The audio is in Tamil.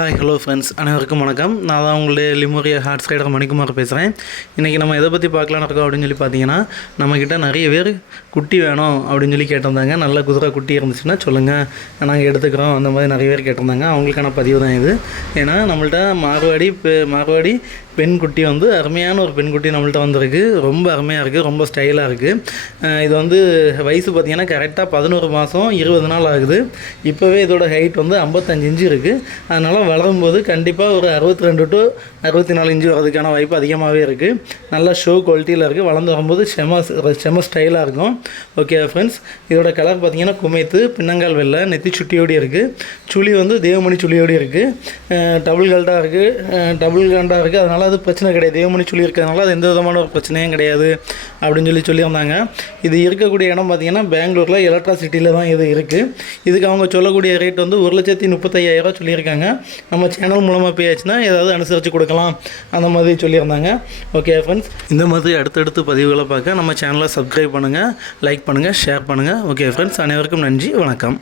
ஹலோ ஃப்ரெண்ட்ஸ் அனைவருக்கும் வணக்கம். நான் தான் உங்களுடைய லிமோரியா ஹார்ட்ஸ் ரைடர் மணிக்குமார் பேசுகிறேன் இன்றைக்கி நம்ம எதை பற்றி பார்க்கலாம் இருக்கோம் அப்படின்னு சொல்லி பார்த்தீங்கன்னா நம்மக்கிட்ட நிறைய பேர் குட்டி வேணும் அப்படின்னு சொல்லி கேட்டிருந்தாங்க. நல்ல குதிரை குட்டி இருந்துச்சுன்னா சொல்லுங்கள் நாங்கள் எடுத்துக்கிறோம். அந்த மாதிரி நிறைய பேர் கேட்டிருந்தாங்க. அவங்களுக்கான பதிவு தான் இது. ஏன்னா நம்மள்ட்ட மார்வாடி இப்போ மார்வாடி பெண்குட்டி வந்து அருமையான ஒரு பெண்குட்டி நம்மள்ட்ட வந்திருக்கு. ரொம்ப அருமையாக இருக்குது ரொம்ப ஸ்டைலாக இருக்குது இது வந்து வயசு பார்த்திங்கன்னா கரெக்டாக பதினோரு மாதம் இருபது நாள் ஆகுது. இப்போவே இதோட ஹைட் வந்து ஐம்பத்தஞ்சு இன்ச்சு இருக்குது அதனால் வளரும்போது கண்டிப்பாக ஒரு அறுபத்தி ரெண்டு டு அறுபத்தி நாலு இன்ச்சு வரதுக்கான வாய்ப்பு அதிகமாகவே இருக்குது நல்லா ஷோ குவாலிட்டியில் இருக்குது வளர்ந்து வரும்போது செம செம ஸ்டைலாக இருக்கும். ஓகே ஃப்ரெண்ட்ஸ் இதோட கலர் பார்த்திங்கன்னா குமைத்து பின்னங்கால் வெள்ளை நெத்தி சுட்டியோடி இருக்குது சுழி வந்து தேவமணி சுழியோடி இருக்குது டபுள் கல்டாக இருக்குது டபுள் கண்டாக இருக்குது அதனால் அது பிரச்சனை கிடையாது. தேவமணி சொல்லியிருக்கிறதுனால அது எந்த விதமான ஒரு பிரச்சனையும் கிடையாது அப்படின்னு சொல்லி சொல்லியிருந்தாங்க. இது இருக்கக்கூடிய இடம் பார்த்தீங்கன்னா பெங்களூரில் எலக்ட்ராசிட்டியில் தான் இது இருக்குது இதுக்கு அவங்க சொல்லக்கூடிய ரேட் வந்து ஒரு லட்சத்தி முப்பத்தையாயிரம் சொல்லியிருக்காங்க. நம்ம சேனல் மூலமாக போயாச்சுன்னா ஏதாவது அனுசரித்து கொடுக்கலாம். அந்த மாதிரி சொல்லியிருந்தாங்க. ஓகே ஃப்ரெண்ட்ஸ் இந்த மாதிரி அடுத்தடுத்து பதிவுகளை பார்க்க நம்ம சேனலை சப்ஸ்கிரைப் பண்ணுங்கள் லைக் பண்ணுங்கள் ஷேர் பண்ணுங்கள் ஓகே ஃப்ரெண்ட்ஸ் அனைவருக்கும் நன்றி. வணக்கம்.